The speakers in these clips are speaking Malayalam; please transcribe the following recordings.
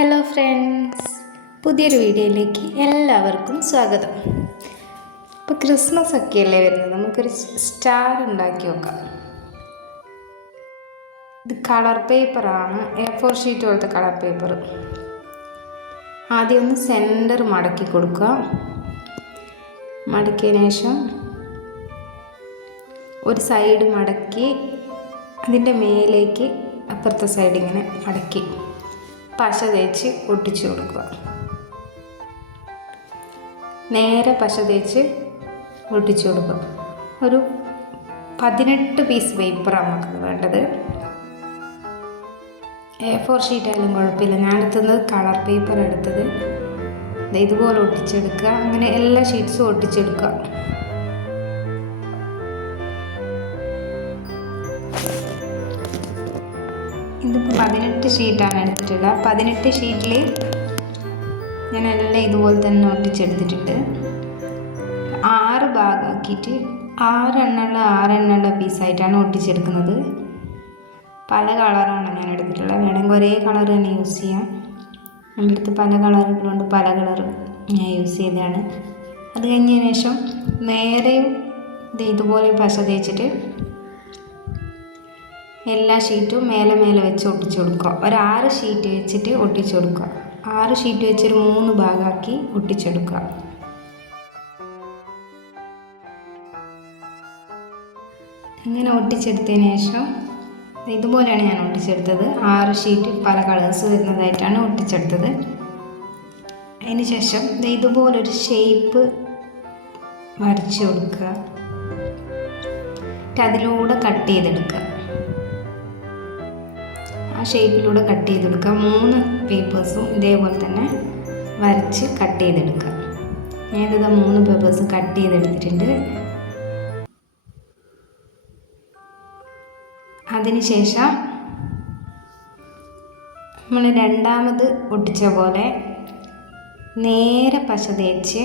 ഹലോ ഫ്രണ്ട്സ് പുതിയൊരു വീഡിയോയിലേക്ക് എല്ലാവർക്കും സ്വാഗതം. ഇപ്പോൾ ക്രിസ്മസ് ഒക്കെ അല്ലേ വരുന്നത്. നമുക്കൊരു സ്റ്റാർ ഉണ്ടാക്കി നോക്കാം ഇത് കളർ പേപ്പറാണ് എ ഫോർ ഷീറ്റ് പോലത്തെ കളർ പേപ്പർ ആദ്യം ഒന്ന് സെന്റർ മടക്കി കൊടുക്കുക. മടക്കിയതിന് ശേഷം ഒരു സൈഡ് മടക്കി അതിന്റെ മേലേക്ക് അപ്പുറത്തെ സൈഡ് ഇങ്ങനെ മടക്കി. പശ തേച്ച് ഒട്ടിച്ചു കൊടുക്കുക. നേരെ പശ തേച്ച് ഒട്ടിച്ചു കൊടുക്കുക. ഒരു പതിനെട്ട് പീസ് പേപ്പറാണ് നമുക്ക് വേണ്ടത്. എ ഫോർ ഷീറ്റ് ആയാലും കുഴപ്പമില്ല. ഞാൻ എടുത്തത് കളർ പേപ്പർ എടുത്തത്. ഇതുപോലെ ഒട്ടിച്ചെടുക്കുക. അങ്ങനെ എല്ലാ ഷീറ്റ്സും ഒട്ടിച്ചെടുക്കുക. ഇതിപ്പോൾ പതിനെട്ട് ഷീറ്റാണ് എടുത്തിട്ടുള്ളത്. പതിനെട്ട് ഷീറ്റിൽ ഞാൻ എല്ലാം ഇതുപോലെ തന്നെ ഒട്ടിച്ചെടുത്തിട്ടുണ്ട്. ആറ് ഭാഗമാക്കിയിട്ട് ആറെണ്ണമുള്ള ആറെണ്ണമുള്ള പീസായിട്ടാണ് ഒട്ടിച്ചെടുക്കുന്നത്. പല കളറാണ് ഞാൻ എടുത്തിട്ടുള്ളത്. വേണമെങ്കിൽ ഒരേ കളർ തന്നെ യൂസ് ചെയ്യാം. എന്റെ അടുത്ത് പല കളറുകളുണ്ട് പല കളർ ഞാൻ യൂസ് ചെയ്തതാണ്. അത് കഴിഞ്ഞതിന് ശേഷം ഇത് ഇതുപോലെ പശ തേച്ചിട്ട് എല്ലാ ഷീറ്റും മേലെ മേലെ വെച്ച് ഒട്ടിച്ചു കൊടുക്കുക. ഒരു ആറ് ഷീറ്റ് വെച്ചിട്ട് ഒട്ടിച്ചു കൊടുക്കുക. ആറ് ഷീറ്റ് വെച്ചൊരു മൂന്ന് ഭാഗമാക്കി ഒട്ടിച്ചെടുക്കുക അങ്ങനെ ഒട്ടിച്ചെടുത്തതിന് ശേഷം ഇതുപോലെയാണ് ഞാൻ ഒട്ടിച്ചെടുത്തത്. ആറ് ഷീറ്റ് പല കളേഴ്സ് വരുന്നതായിട്ടാണ് ഒട്ടിച്ചെടുത്തത്. അതിന് ശേഷം ഇതുപോലൊരു ഷേപ്പ് വരച്ചു കൊടുക്കുക. അതിലൂടെ കട്ട് ചെയ്തെടുക്കുക. ആ ഷേപ്പിലൂടെ കട്ട് ചെയ്തെടുക്കുക. മൂന്ന് പേപ്പേഴ്സും ഇതേപോലെ തന്നെ വരച്ച് കട്ട് ചെയ്തെടുക്കുക. ഞാനിത് മൂന്ന് പേപ്പേഴ്സ് കട്ട് ചെയ്തെടുത്തിട്ടുണ്ട്. അതിനുശേഷം നമ്മൾ രണ്ടാമത് ഒട്ടിച്ച പോലെ നേരെ പശ തേച്ച്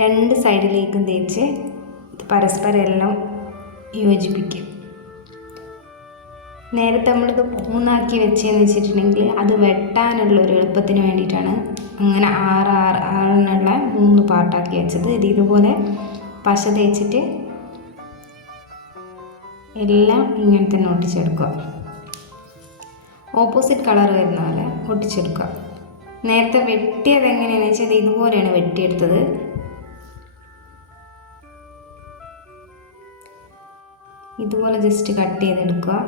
രണ്ട് സൈഡിലേക്കും തേച്ച് പരസ്പരം എല്ലാം യോജിപ്പിക്കും നേരത്തെ നമ്മളിത് മൂന്നാക്കി വെച്ചതെന്ന് വെച്ചിട്ടുണ്ടെങ്കിൽ അത് വെട്ടാനുള്ള ഒരു എളുപ്പത്തിന് വേണ്ടിയിട്ടാണ് അങ്ങനെ ആറ് ആറ് ആറിനുള്ള മൂന്ന് പാർട്ടാക്കി വെച്ചത്. ഇത് ഇതുപോലെ പശ തേച്ചിട്ട് എല്ലാം ഇങ്ങനെ തന്നെ ഒട്ടിച്ചെടുക്കുക. ഓപ്പോസിറ്റ് കളർ വരുന്ന പോലെ ഒട്ടിച്ചെടുക്കുക. നേരത്തെ വെട്ടിയത് എങ്ങനെയാണെന്ന് വെച്ചാൽ ഇതുപോലെയാണ് വെട്ടിയെടുത്തത്. ഇതുപോലെ ജസ്റ്റ് കട്ട് ചെയ്തെടുക്കുക.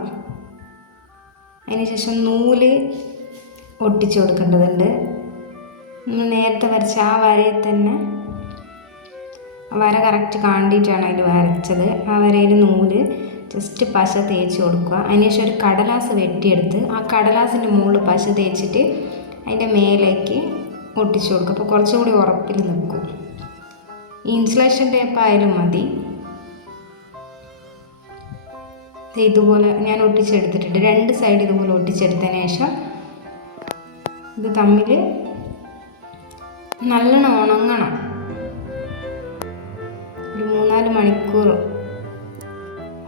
അതിനുശേഷം നൂൽ ഒട്ടിച്ചു കൊടുക്കേണ്ടതുണ്ട്. നേരത്തെ വരച്ച ആ വരയിൽ തന്നെ വര കറക്റ്റ് കാണ്ടിയിട്ടാണ് അതിൽ വരച്ചത്. ആ വരയിൽ നൂൽ ജസ്റ്റ് പശ തേച്ച് കൊടുക്കുക. അതിനുശേഷം ഒരു കടലാസ് വെട്ടിയെടുത്ത് ആ കടലാസിന്റെ മുകളിൽ പശ തേച്ചിട്ട് അതിന്റെ മേലേക്ക് ഒട്ടിച്ചു കൊടുക്കുക. അപ്പോൾ കുറച്ചുകൂടി ഉറപ്പിൽ നിൽക്കും. ഇൻസുലേഷൻ ടേപ്പ് ആയാലും മതി. ഇതുപോലെ ഞാൻ ഒട്ടിച്ചെടുത്തിട്ടുണ്ട്. രണ്ട് സൈഡ് ഇതുപോലെ ഒട്ടിച്ചെടുത്തതിന് ശേഷം ഇത് തമ്മിൽ നല്ലോണം ഉണങ്ങണം. ഒരു മൂന്നാൽ മണിക്കൂർ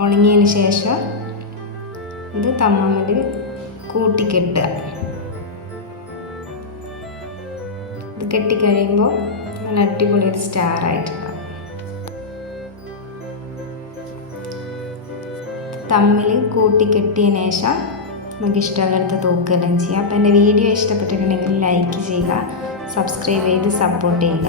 ഉണങ്ങിയതിന് ശേഷം ഇത് തമ്മിൽ കൂട്ടിക്കെട്ടുക. ഇത് കെട്ടിക്കഴിയുമ്പോൾ നല്ല അടിപൊളി ഒരു സ്റ്റാറായിട്ട് തമ്മിൽ കൂട്ടിക്കെട്ടിയ ശേഷം നമുക്ക് ഇഷ്ടമുള്ളിടത്ത് തൂക്കുകയെല്ലാം ചെയ്യാം. അപ്പോൾ എന്റെ വീഡിയോ ഇഷ്ടപ്പെട്ടിട്ടുണ്ടെങ്കിൽ ലൈക്ക് ചെയ്യുക സബ്സ്ക്രൈബ് ചെയ്ത് സപ്പോർട്ട് ചെയ്യുക.